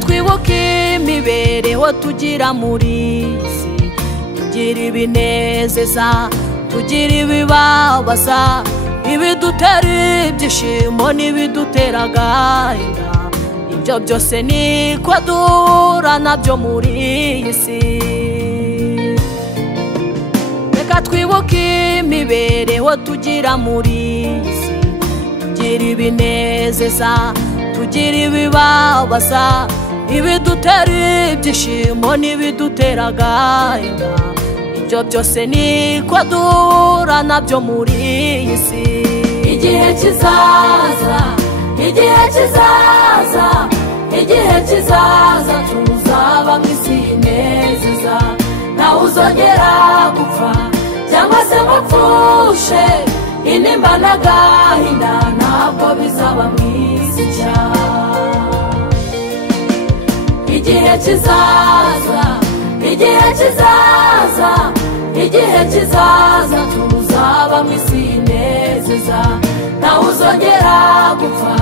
twibuke imibereho tugira muri isi, tugira ibinezeza tugira ibibabaza, ibidutera ibyishimo n'ibidutera agahinda, ibyo byose niko duhura nabyo muri iyi si. Reka twibuke imibereho tugira muri iyi si, tugira ibinezeza tugira ibibabaza, ibidutera ibyishimo n'ibidutera agahinda, ibyo byose niko duhura nabyo muri iyi si. Igihe kizaza, igihe kizaza, igihe kizaza tuzaba mu isi inezeza, ntawe uzongera gupfa cyangwa se ngo apfushe, intimba n'agahinda ntabwo bizaba mu isi nshya. Igihe kizaza, igihe kizaza, igihe kizaza tuzaba mu isi inezeza, ntawe uzongera gupfa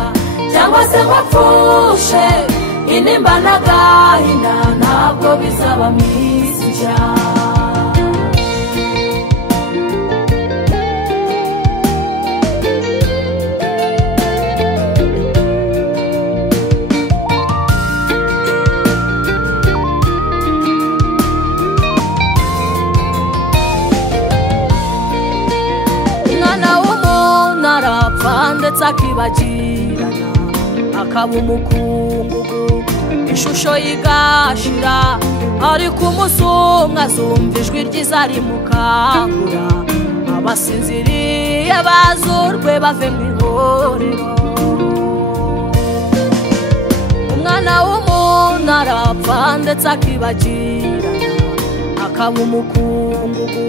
cyangwa se ngo apfushe, intimba n'agahinda ntabwo bizaba mu isi nshya. Ndetse akibagirana akaba umukungugu, ishusho yigashira, ariko umunsi umwe azumva ijwi ryiza rimukangura, abasinziriye bazurwe bave mu ihorero. Umwana w'umuntu arapfa ndetse akibagirana akaba umukungugu,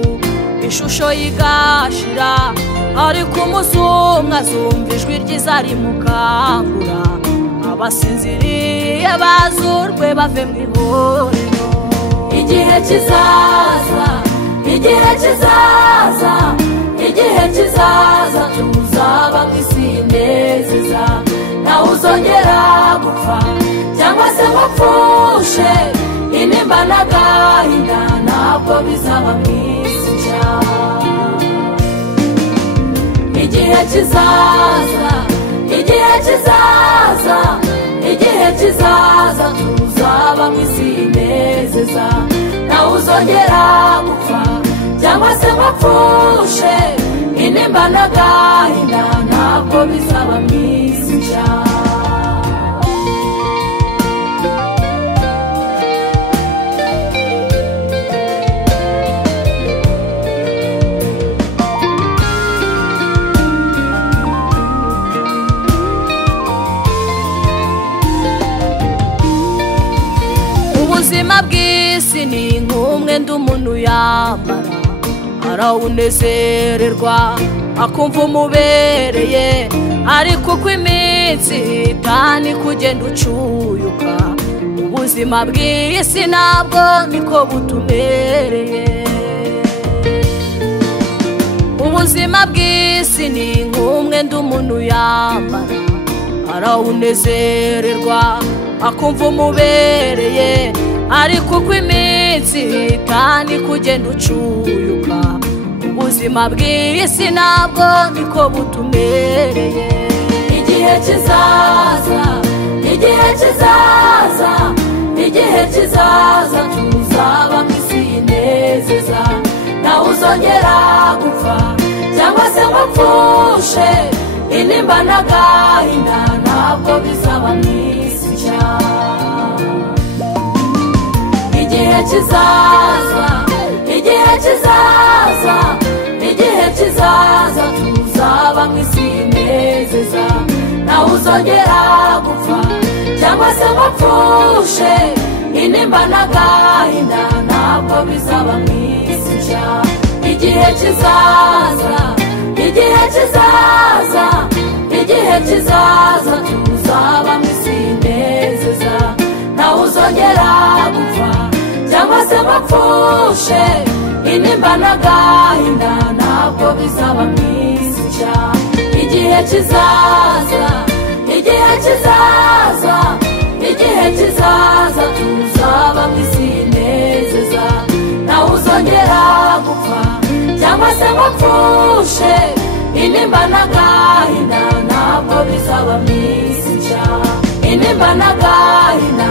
ishusho yigashira, ariko umunsi umwe azumva ijwi ryiza rimukangura, abasinziriye bazurwe bave mu ihorero. Igihe kizaza, igihe kizaza, igihe kizaza tuzaba mu isi inezeza, ntawe uzongera gupfa cyangwa se ngo apfushe, intimba n'agahinda ntabwo bizaba mu isi nshya. Igihe kizaza, igihe kizaza, igihe kizaza tuzaba mu isi inezeza, ntawe uzongera gupfa cyangwa se ngo apfushe, intimba n'agahinda ntabwo bizaba mu isi nshya. Ubuzima bw'isi ni nk'umwenda umuntu yambara, arawunezererwa akumva umubereye, ariko uko iminsi ihita niko ugenda ucuyuka. Ubuzima bw'isi ntabwo niko butumereye. Ubuzima bw'isi ni nk'umwenda umuntu yambara, arawunezererwa akumva umubereye, ariko uko iminsi ihita niko ugenda ucuyuka. Ubuzima bw'isi ntabwo niko butumereye. Igihe kizaza, igihe kizaza, igihe kizaza tuzaba mu isi inezeza, ntawe uzongera gupfa cyangwa se ngo apfushe, intimba n'agahinda ntabwo bizaba mu isi nshya. Igihe kizaza, igihe kizaza, igihe kizaza tuzaba mu isi inezeza, ntawe uzongera gupfa cyangwa se ngo apfushe, intimba n'agahinda ntabwo bizaba mu isi nshya. Igihe kizaza, igihe kizaza, igihe kizaza tuzaba mu isi inezeza, ntawe uzongera gupfa cyangwa se ngo apfushe, intimba n'agahinda ntabwo bizaba mu isi nshya. Igihe kizaza, igihe kizaza, igihe kizaza kizaza tuzaba mu isi inezeza nawe uzongera gupfa cyangwa se ngo apfushe intimba n'agahinda ntabwo bizaba mu isi nshya intimba n'agahinda